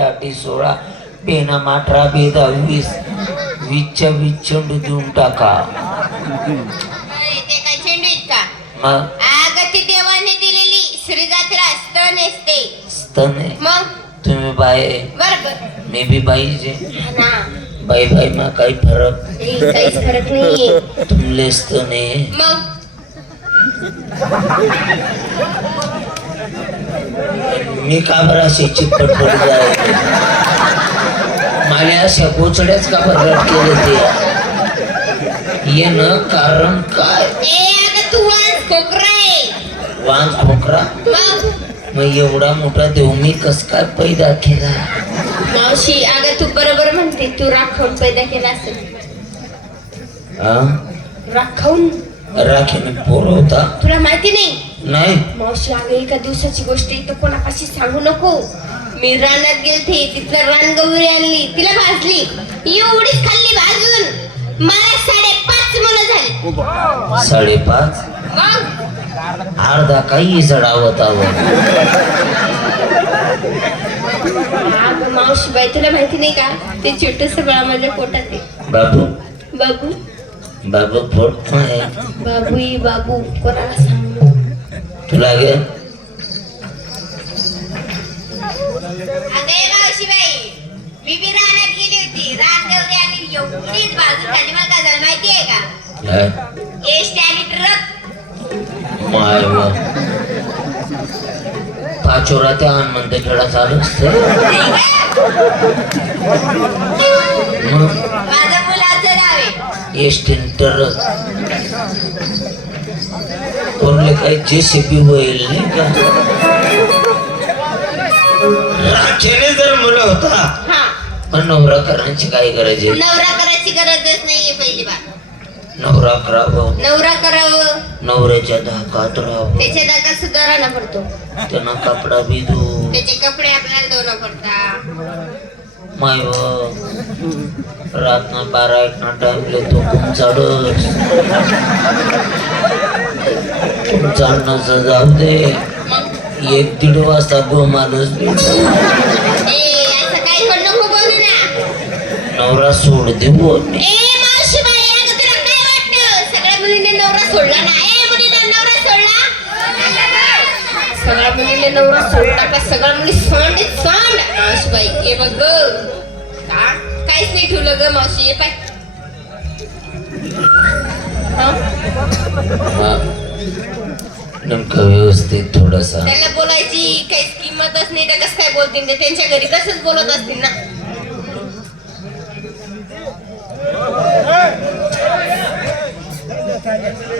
आठी सोळा बेना अठरा बे दहावीस वीसच्या वीस चेंडू देऊन टाका. ते काय चेंडू मग देवाने दिलेली श्रीजात्रा स्तन असते. स्तन आहे? मग? तुम्ही बाय आहे. बरोबर. मी बी बाईचे हा ना. बाई बाई मा काही फरक? ए, काहीच फरक नाहीये. तुमले स्तन आहे. मग? मी का बरं असे चितपट मला अशा कोचड्याच का बरं केले ते? येणं कारण काय? वांग खोकरा मग? एवढा मोठा देव मी कस काय पैदा केला? मावशी अगं तू बरोबर म्हणते तू राखून पैदा केला असेल. हा राखून राखीने पोर होता. तुला माहिती नाही? नाही. मावशी अगं एका दिवसाची गोष्ट आहे तर कोणापाशी सांगू नको. मी रानात गेलते तिथलं रानगौरी आणली तिला भाजली. एवढीच खाल्ली भाजून. मला साडेपाच मुलं झाली. साडेपाच? मग? अर्धा काही जडावत अगं मावशी बाई तुला माहिती नाही का? ते छोटस बाळा माझ्या पोटात आहे. बाबू. बाबू. बाबू पोट आहे बाबू ये बाबू कोणाला सांगू? तुला गे? अगे मावशीबाई मी बी रानात गेली होती. रान गौरी आणि एवढीच बाजू खाली मला काय झालं माहिती आहे का? काय? एस आणि ट्रक. माय. पाचोरा ते हनुमंत खेळा चालू असते. माझं एसटीन तर कोणले काही जे शेपी होईल नाही का राखेने जर मुलं होता पण नवरा करण्याची काय गरज आहे नवरा करायची गरजच नाहीये पहिली बार नवरा करावं नवरा करावं नवऱ्याच्या धाकात राहावं त्याच्या दाखा सुधारणा पडतो त्यांना कपडा बी धू त्याचे कपडे आपल्याला धुणं पडतात माय रातना बारा एक ना टाइमले तो कुमचाडस कुमचाडण्याचं जाऊ दे. एक दीड वाजता गो माणूस नवरा सोड दे बोल. सगळ्या मुलीने नवरा सोडला का सगळ्या मुली सोंड सोंड? बघ ग. का? काहीच नाही ठेवलं ग मावशी पाय. नेमकं व्यवस्थित थोडसा. त्याला बोलायची काहीच किंमतच नाही तर कसं काय बोलतील ते? त्यांच्या घरी तसंच बोलत असतील ना?